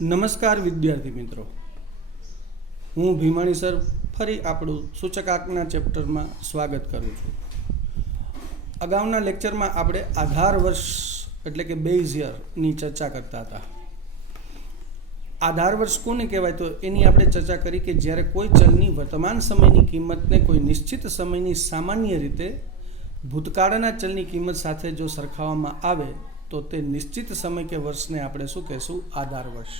નમસ્કાર વિદ્યાર્થી મિત્રો, હું ભીમાણી સર ફરી આપણું સૂચકાંકના ચેપ્ટરમાં સ્વાગત કરું છું. અગાઉના લેક્ચરમાં આપણે આધાર વર્ષ એટલે કે બેઝ યરની ચર્ચા કરતા હતા. આધાર વર્ષ કોને કહેવાય? તો એની આપણે ચર્ચા કરી કે જ્યારે કોઈ ચલની વર્તમાન સમયની કિંમતને કોઈ નિશ્ચિત સમયની સામાન્ય રીતે ભૂતકાળના ચલની કિંમત સાથે જો સરખાવવામાં આવે તો તે નિશ્ચિત સમય કે વર્ષને આપણે શું કહેશું? આધાર વર્ષ.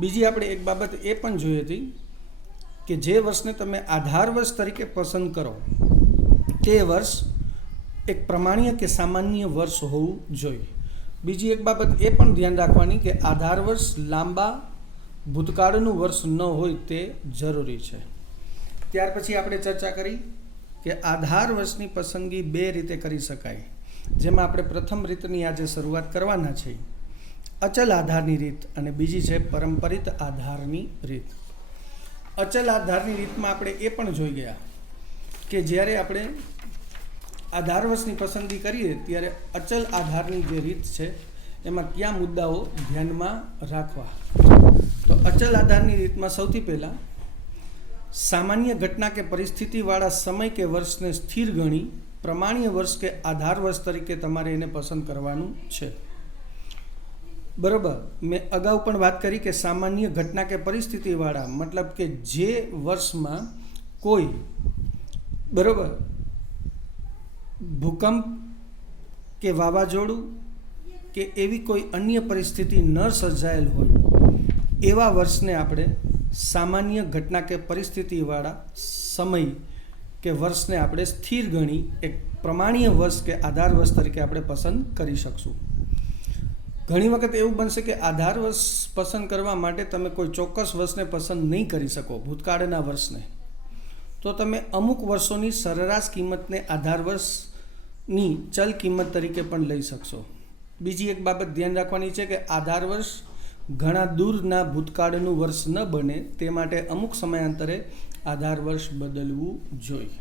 બીજી આપણે એક બાબત એ પણ જોઈ હતી કે જે વર્ષને તમે આધાર વર્ષ તરીકે પસંદ કરો તે વર્ષ એક પ્રમાણ્ય કે સામાન્ય વર્ષ હોવું જોઈએ. બીજી એક બાબત એ પણ ધ્યાન રાખવાની કે આધાર વર્ષ લાંબા ભૂતકાળનું વર્ષ ન હોય તે જરૂરી છે. ત્યાર પછી આપણે ચર્ચા કરી કે આધાર વર્ષની પસંદગી બે રીતે કરી શકાય, જેમાં આપણે પ્રથમ રીતની આજે શરૂઆત કરવાના છીએ, અચલ આધારની રીત, અને બીજી છે પરંપરિત આધારની રીત. અચલ આધારની રીતમાં આપણે એ પણ જોઈ ગયા કે જ્યારે આપણે આધાર વર્ષની પસંદગી કરીએ ત્યારે અચલ આધારની જે રીત છે એમાં કયા મુદ્દાઓ ધ્યાનમાં રાખવા. તો અચલ આધારની રીતમાં સૌથી પહેલાં સામાન્ય ઘટના કે પરિસ્થિતિવાળા સમય કે વર્ષને સ્થિર ગણી પ્રમાણ્ય વર્ષ કે આધાર વર્ષ તરીકે તમારે એને પસંદ કરવાનું છે. બરાબર. મેં અગાઉ પણ વાત કરી કે સામાન્ય ઘટના કે પરિસ્થિતિવાળા મતલબ કે જે વર્ષમાં કોઈ બરાબર ભૂકંપ કે વાવાઝોડું કે એવી કોઈ અન્ય પરિસ્થિતિ ન સર્જાયેલ હોય એવા વર્ષને આપણે સામાન્ય ઘટના કે પરિસ્થિતિવાળા સમય કે વર્ષને આપણે સ્થિર ગણી એક પ્રમાણ્ય વર્ષ કે આધાર વર્ષ તરીકે આપણે પસંદ કરી શકશું. ઘણી વખત એવું બનશે કે આધાર વર્ષ પસંદ કરવા માટે તમે કોઈ ચોક્કસ વર્ષને પસંદ નહીં કરી શકો, ભૂતકાળના વર્ષને, તો તમે અમુક વર્ષોની સરેરાશ કિંમતને આધાર વર્ષની ચલ કિંમત તરીકે પણ લઈ શકશો. બીજી એક બાબત ધ્યાન રાખવાની છે કે આધાર વર્ષ ઘણા દૂરના ભૂતકાળનું વર્ષ ન બને તે માટે અમુક સમયાંતરે આધાર વર્ષ બદલવું જોઈએ.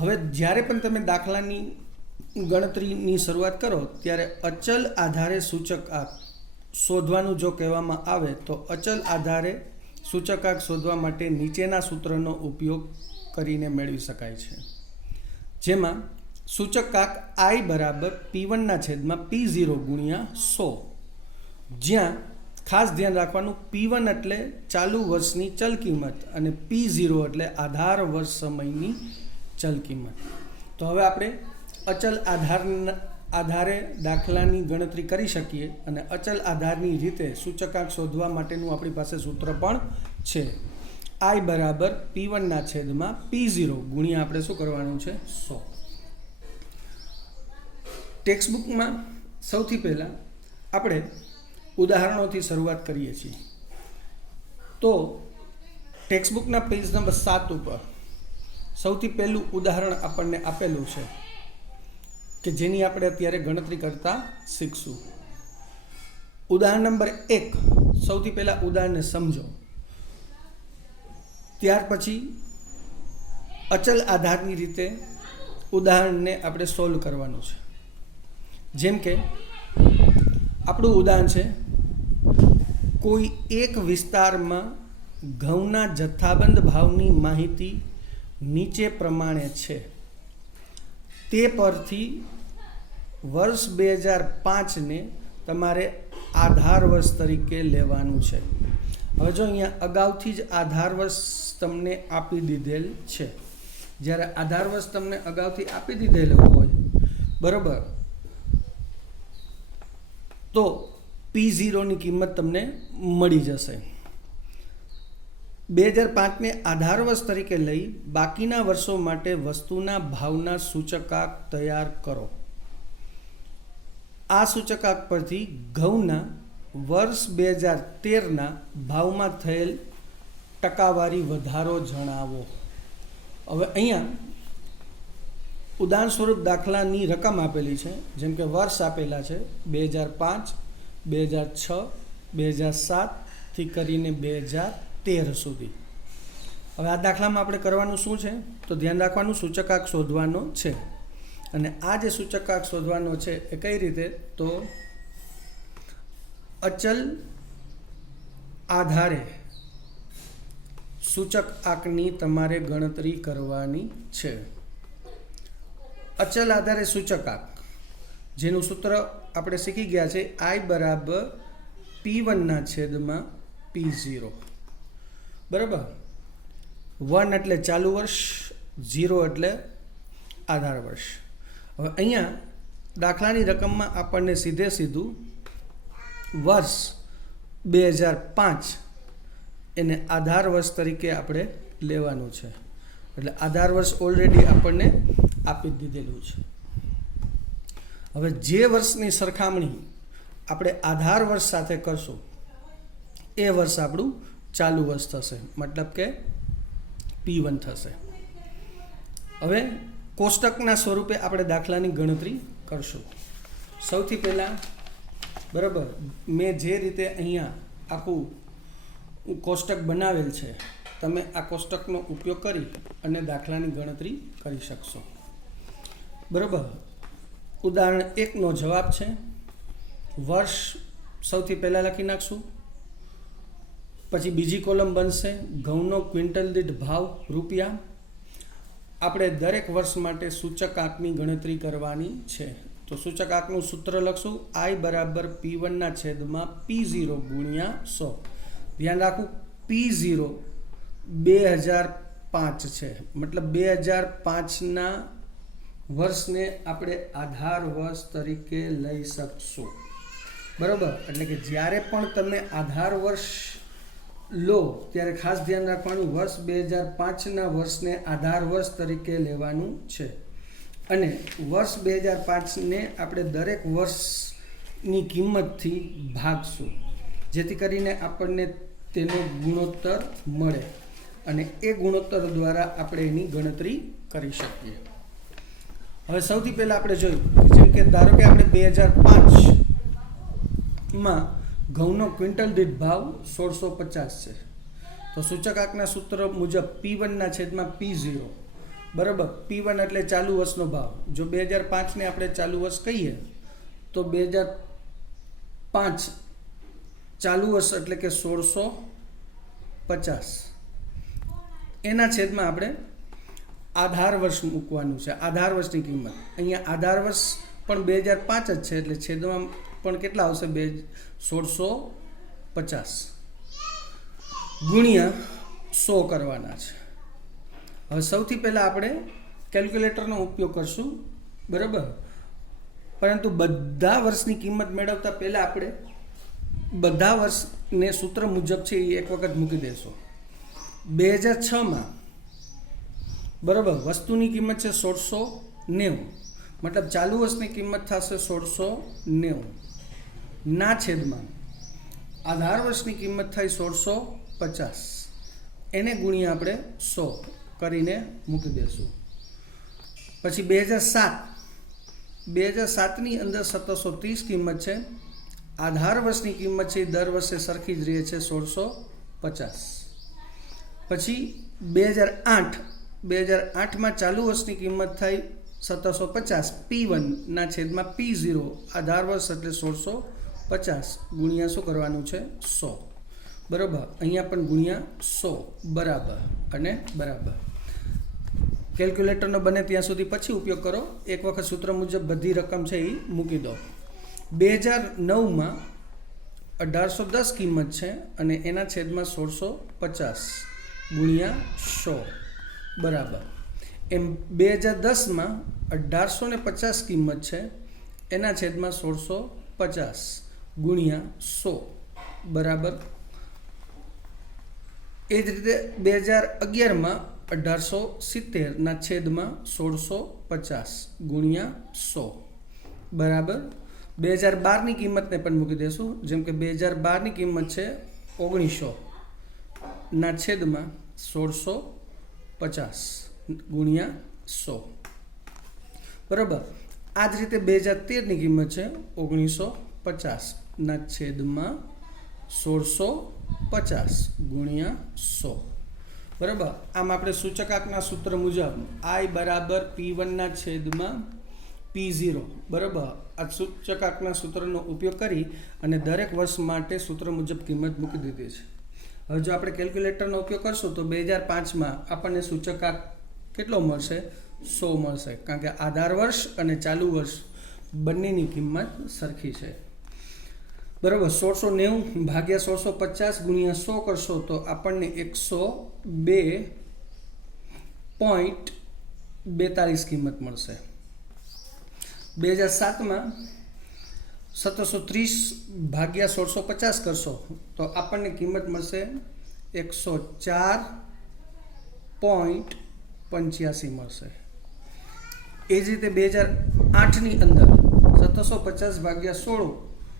હવે જ્યારે પણ તમે દાખલાની ગણતરીની શરૂઆત કરો ત્યારે અચલ આધારે સૂચકાંક શોધવાનું જો કહેવામાં આવે તો અચલ આધારે સૂચકાંક શોધવા માટે નીચેના સૂત્રનો ઉપયોગ કરીને મેળવી શકાય છે, જેમાં સૂચકાંક I બરાબર P1/P0 ગુણ્યા 100, જ્યાં ખાસ ધ્યાન રાખવાનું P1 એટલે ચાલુ વર્ષની ચલ કિંમત અને P0 એટલે આધાર વર્ષ સમયની ચલ કિંમત. તો હવે આપણે અચલ આધારે દાખલાની ગણતરી કરી શકીએ અને અચલ આધારની રીતે સૂચકાંક શોધવા માટેનું આપણી પાસે સૂત્ર પણ છે. I બરાબર P1/P0 ગુણ્યા આપણે શું કરવાનું છે? 100. ટેક્સ્ટબુકમાં સૌથી પહેલાં આપણે ઉદાહરણોથી શરૂઆત કરીએ છીએ. તો ટેક્સ્ટબુકના પેજ નંબર 7 ઉપર સૌથી પહેલું ઉદાહરણ આપણને આપેલું છે કે જેની આપણે અત્યારે ગણતરી કરતા શીખશું. ઉદાહરણ નંબર 1, સૌથી પહેલાં ઉદાહરણને સમજો, ત્યાર પછી અચલ આધારની રીતે ઉદાહરણને આપણે સોલ્વ કરવાનું છે. જેમ કે આપણું ઉદાહરણ છે, કોઈ એક વિસ્તારમાં ઘઉંના જથ્થાબંધ ભાવની માહિતી નીચે પ્રમાણે છે. તે પરથી વર્ષ 2005ને તમારે આધાર વર્ષ તરીકે લેવાનું છે. હવે જો અહીંયા અગાઉથી જ આધાર વર્ષ તમને આપી દીધેલ છે. જ્યારે આધાર વર્ષ તમને અગાઉથી આપી દીધેલ હોય બરાબર, તો P0ની કિંમત તમને મળી જશે. 2005ને આધાર વર્ષ તરીકે લઈ બાકીના વર્ષો માટે વસ્તુના ભાવના સૂચકાંક તૈયાર કરો. આ સૂચકાંક પરથી ઘઉંના વર્ષ 2013ના ભાવમાં થયેલ ટકાવારી વધારો જણાવો. હવે અહીંયા ઉદાહરણ સ્વરૂપ દાખલાની રકમ આપેલી છે, જેમ કે વર્ષ આપેલા છે 2005, 2006, 2007થી કરીને 2013 સુધી. હવે આ દાખલામાં આપણે કરવાનું શું છે? તો ધ્યાન રાખવાનું સૂચકાંક શોધવાનો છે. અને આ જે સૂચકાંક શોધવાનો છે એ કઈ રીતે? તો અચલ આધારે સૂચક આંકની તમારે ગણતરી કરવાની છે. અચલ આધારે સૂચક આંક જેનું સૂત્ર આપણે શીખી ગયા છે, I બરાબર P1/P0. બરાબર. 1 એટલે ચાલુ વર્ષ, 0 એટલે આધાર વર્ષ. હવે અહીંયા દાખલાની રકમમાં આપણને સીધે સીધું વર્ષ 2005 એને આધાર વર્ષ તરીકે આપણે લેવાનું છે. એટલે આધાર વર્ષ ઓલરેડી આપણને આપી દીધેલું છે. હવે જે વર્ષની સરખામણી આપણે આધાર વર્ષ સાથે કરશું એ વર્ષ આપણું ચાલુ વર્ષ થશે, મતલબ કે P1 થશે. હવે કોષ્ટકના સ્વરૂપે આપણે દાખલાની ગણતરી કરશું. સૌથી પહેલાં બરાબર મેં જે રીતે અહીંયા આખું કોષ્ટક બનાવેલ છે, તમે આ કોષ્ટકનો ઉપયોગ કરી અને દાખલાની ગણતરી કરી શકશો. બરાબર. ઉદાહરણ 1નો જવાબ છે. વર્ષ સૌથી પહેલાં લખી નાખશું. પછી બીજી કોલમ બનશે ઘઉંનો ક્વિન્ટલ દીઠ ભાવ રૂપિયા. આપણે દરેક વર્ષ માટે સૂચક આંકની ગણતરી કરવાની છે. તો સૂચક આંકનું સૂત્ર લખશું I બરાબર P1/P0 ગુણ્યા 100. ધ્યાન રાખવું P0 2005 છે, મતલબ 2005ના વર્ષને આપણે આધાર વર્ષ તરીકે લઈ શકશું. બરાબર. એટલે કે જ્યારે પણ તમે આધાર વર્ષ લો ત્યારે ખાસ ધ્યાન રાખવાનું વર્ષ 2005ના વર્ષને આધાર વર્ષ તરીકે લેવાનું છે. અને વર્ષ 2005ને આપણે દરેક વર્ષની કિંમતથી ભાગશું, જેથી કરીને આપણને તેનો ગુણોત્તર મળે અને એ ગુણોત્તર દ્વારા આપણે એની ગણતરી કરી શકીએ. હવે સૌથી પહેલાં આપણે જોયું જેમ કે ધારો કે આપણે 2005માં ઘઉંનો ક્વિન્ટલ દીઠ ભાવ 1650 છે. તો સૂચક આંકના સૂત્ર મુજબ P1/P0 બરાબર. P1 એટલે ચાલુ વર્ષનો ભાવ. જો 2005ને આપણે ચાલુ વર્ષ કહીએ તો 2005 ચાલુ વર્ષ એટલે કે 1650 એના છેદમાં આપણે આધાર વર્ષ મૂકવાનું છે. આધાર વર્ષની કિંમત અહીંયા આધાર વર્ષ પણ 2005 જ છે, એટલે છેદમાં પણ કેટલા આવશે 1650 ગુણ્યા 100 કરવાના છે. હવે સૌથી પહેલાં આપણે કેલ્ક્યુલેટરનો ઉપયોગ કરશું. બરાબર. પરંતુ બધા વર્ષની કિંમત મેળવતા પહેલાં આપણે બધા વર્ષને સૂત્ર મુજબ છે એ એક વખત મૂકી દેશો. 2006માં બરાબર વસ્તુની કિંમત છે 1690, મતલબ ચાલુ વર્ષની કિંમત થશે 1690 ના છેદમાં આધાર વર્ષની કિંમત થઈ 1650 એને ગુણ્યા આપણે 100 કરીને મૂકી દઈશું. પછી 2007ની અંદર 1730 કિંમત છે. આધાર વર્ષની કિંમત છે દર વર્ષે સરખી જ રહે છે 1650. પછી 2008માં ચાલુ વર્ષની કિંમત થઈ 1750 P1 છેદમાં P0 આધાર વર્ષ એટલે 1650 ગુણ્યા શું કરવાનું છે 100. બરાબર. અહીંયા પણ ગુણ્યા 100 બરાબર અને બરાબર. કેલ્ક્યુલેટરનો બને ત્યાં સુધી પછી ઉપયોગ કરો. એક વખત સૂત્ર મુજબ બધી રકમ છે એ મૂકી દો. 2009માં 1810 કિંમત છે અને એના છેદમાં 1650 ગુણ્યા 100 બરાબર. એમ 2010માં 1850 કિંમત છે, એના છેદમાં 1650 ગુણ્યા 100 બરાબર. એ જ રીતે 2011માં 1870 છેદમાં 1650 ગુણ્યા 100 બરાબર. 2012ની કિંમતને પણ મૂકી દઈશું. જેમ કે 2012ની કિંમત છે 1900 છેદમાં 1650 ગુણ્યા 100 બરાબર. આ જ રીતે 2013ની કિંમત છે 1950 છેદમાં 1650 ગુણ્યા 100 બરાબર. આમ આપણે સૂચકાંકના સૂત્ર મુજબ I બરાબર P1 છેદમાં P0 બરાબર આ સૂચકાંકના સૂત્રનો ઉપયોગ કરી અને દરેક વર્ષ માટે સૂત્ર મુજબ કિંમત મૂકી દીધી છે. હવે જો આપણે કેલ્ક્યુલેટરનો ઉપયોગ કરશું તો 2005માં આપણને સૂચકાંક કેટલો મળશે? 100 મળશે, કારણ કે આધાર વર્ષ અને ચાલુ વર્ષ બંનેની કિંમત સરખી છે. બરાબર. 1690 ભાગ્યા 1650 ગુણ્યા 100 કરશો તો આપણને 102.42 કિંમત મળશે. 2007માં 1730 ભાગ્યા 1650 કરશો તો આપણને કિંમત મળશે 104.85 મળશે. એ જ રીતે 2008ની અંદર 1750 ભાગ્યા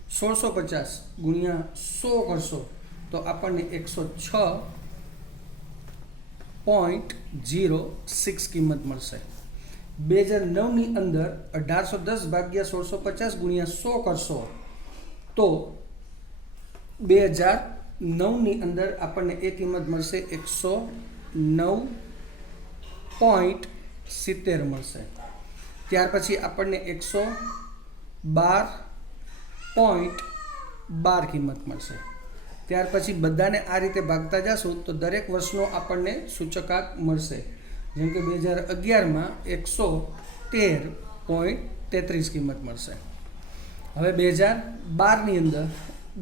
1650 ગુણ્યા 100 કરશો તો આપણને 106.06 કિંમત મળશે. 2009ની અંદર 1810 ભાગ્યા 1650 ગુણ્યા 100 કરશો તો 2009ની અંદર આપણને એ કિંમત મળશે 109.70 મળશે. ત્યાર પછી આપણને 112.12 કિંમત મળશે. ત્યાર પછી બધાને આ રીતે ભાગતા જશું તો દરેક વર્ષનો આપણને સૂચકાંક મળશે. જેમ કે 2011માં 113.33 કિંમત મળશે. હવે 2012ની અંદર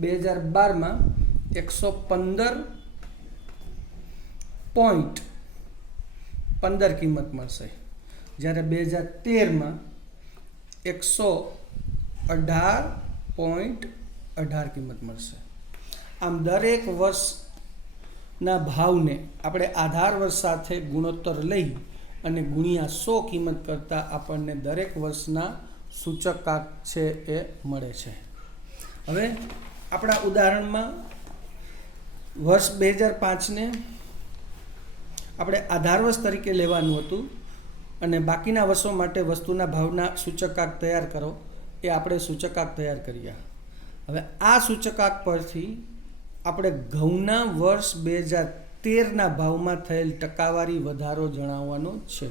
2012માં 115.15 કિંમત મળશે. જ્યારે 2013માં 118.18 કિંમત મળશે. આમ દરેક વર્ષના ભાવને આપણે આધાર વર્ષ સાથે ગુણોત્તર લઈ અને ગુણ્યા 100 કિંમત કરતાં આપણને દરેક વર્ષના સૂચકાંક છે એ મળે છે. હવે આપણા ઉદાહરણમાં વર્ષ 2005ને આપણે આધાર વર્ષ તરીકે લેવાનું હતું અને બાકીના વર્ષો માટે વસ્તુના ભાવના સૂચકાંક તૈયાર કરો, એ આપણે સૂચકાંક તૈયાર કર્યા. હવે આ સૂચકાંક પરથી આપણે ઘઉંના વર્ષ 2013ના ભાવમાં થયેલ ટકાવારી વધારો જણાવવાનો છે.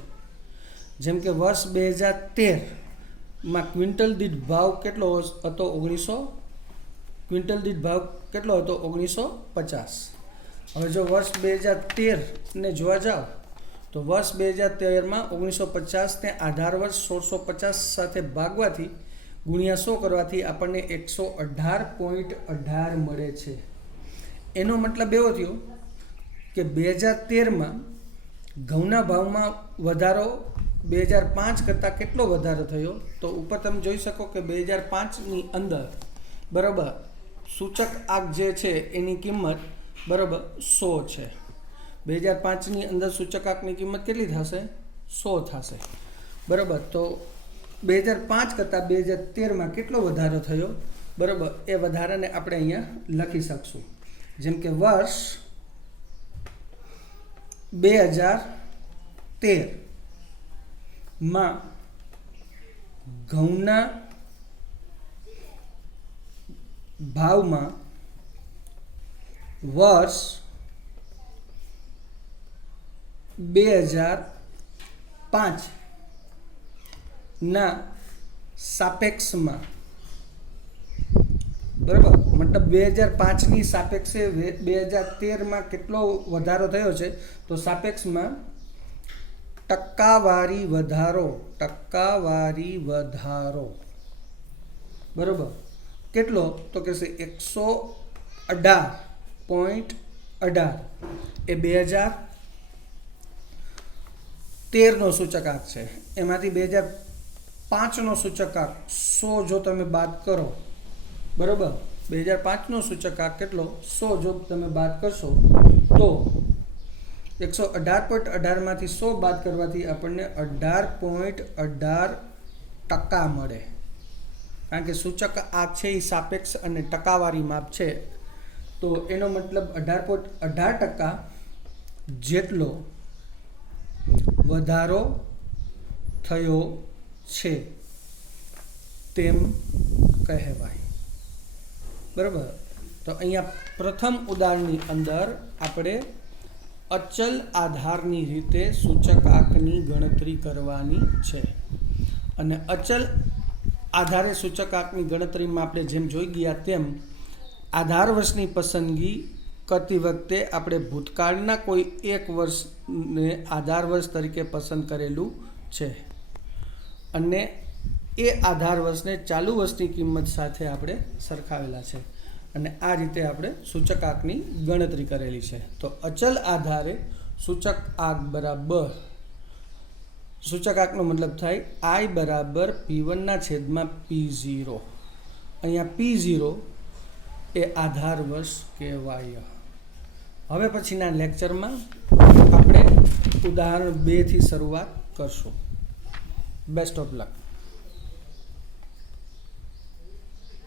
જેમ કે વર્ષ 2013માં ક્વિન્ટલ દીઠ ભાવ કેટલો હતો? 1900. ક્વિન્ટલ દીઠ ભાવ કેટલો હતો? 1950. હવે જો વર્ષ 2013ને જોવા જાઓ તો વર્ષ 2013માં 1950ને આધાર વર્ષ 1650 સાથે ભાગવાથી ગુણ્યા 100 કરવાથી આપણને 118.18 મળે છે. એનો મતલબ એવો થયો કે 2013માં ઘઉંના ભાવમાં વધારો 2005 કરતાં કેટલો વધારો થયો? તો ઉપર તમે જોઈ શકો કે 2005ની અંદર બરાબર સૂચક આંક જે છે એની કિંમત બરાબર 100 છે. 2005ની અંદર સૂચકાંકની કિંમત કેટલી થશે? 100 થશે. બરાબર. તો 2005 કરતાં 2013માં કેટલો વધારો થયો? બરાબર. એ વધારાને આપણે અહીંયા લખી શકશું. જેમ કે વર્ષ 2013માં ઘઉંના ભાવમાં વર્ષ 2005ના સાપેક્ષમાં બરાબર, મતલબ 2005ની સાપેક્ષે 2013માં કેટલો વધારો થયો છે? તો સાપેક્ષમાં ટકાવારી વધારો બરાબર કેટલો? તો કે છે 118.18. એ 2013નો સૂચકાંક છે. એમાંથી 2005નો સૂચકાંક 100 જો તમે બાદ કરો, બરાબર, 2005નો સૂચકાંક કેટલો? 100 જો તમે બાદ કરશો તો 118.18માંથી 100 બાદ કરવાથી આપણને 18.18% મળે. કારણ કે સૂચક આંક છે એ સાપેક્ષ અને ટકાવારી માપ છે, તો એનો મતલબ 18.18% જેટલો વધારો થયો છે તેમ કહેવાય. બરાબર. તો અહીંયા પ્રથમ ઉદાહરણની અંદર આપણે અચલ આધારની રીતે સૂચકાંકની ગણતરી કરવાની છે. અને અચલ આધારે સૂચકાંકની ગણતરીમાં આપણે જેમ જોઈ ગયા તેમ આધાર વર્ષની પસંદગી કરતી વખતે આપણે ભૂતકાળના કોઈ એક વર્ષને આધાર વર્ષ તરીકે પસંદ કરેલું છે અને એ આધાર વર્ષને ચાલુ વર્ષની કિંમત સાથે આપણે સરખાવેલા છે અને આ રીતે આપણે સૂચકાંકની ગણતરી કરેલી છે. તો અચલ આધારે સૂચકાંક બરાબર, સૂચકાંકનો મતલબ થાય I બરાબર P1/P0. અહીંયા P0 એ આધાર વર્ષ કહેવાય. હવે પછીના લેક્ચરમાં આપણે ઉદાહરણ 2 થી શરૂઆત કરશું. Best of luck.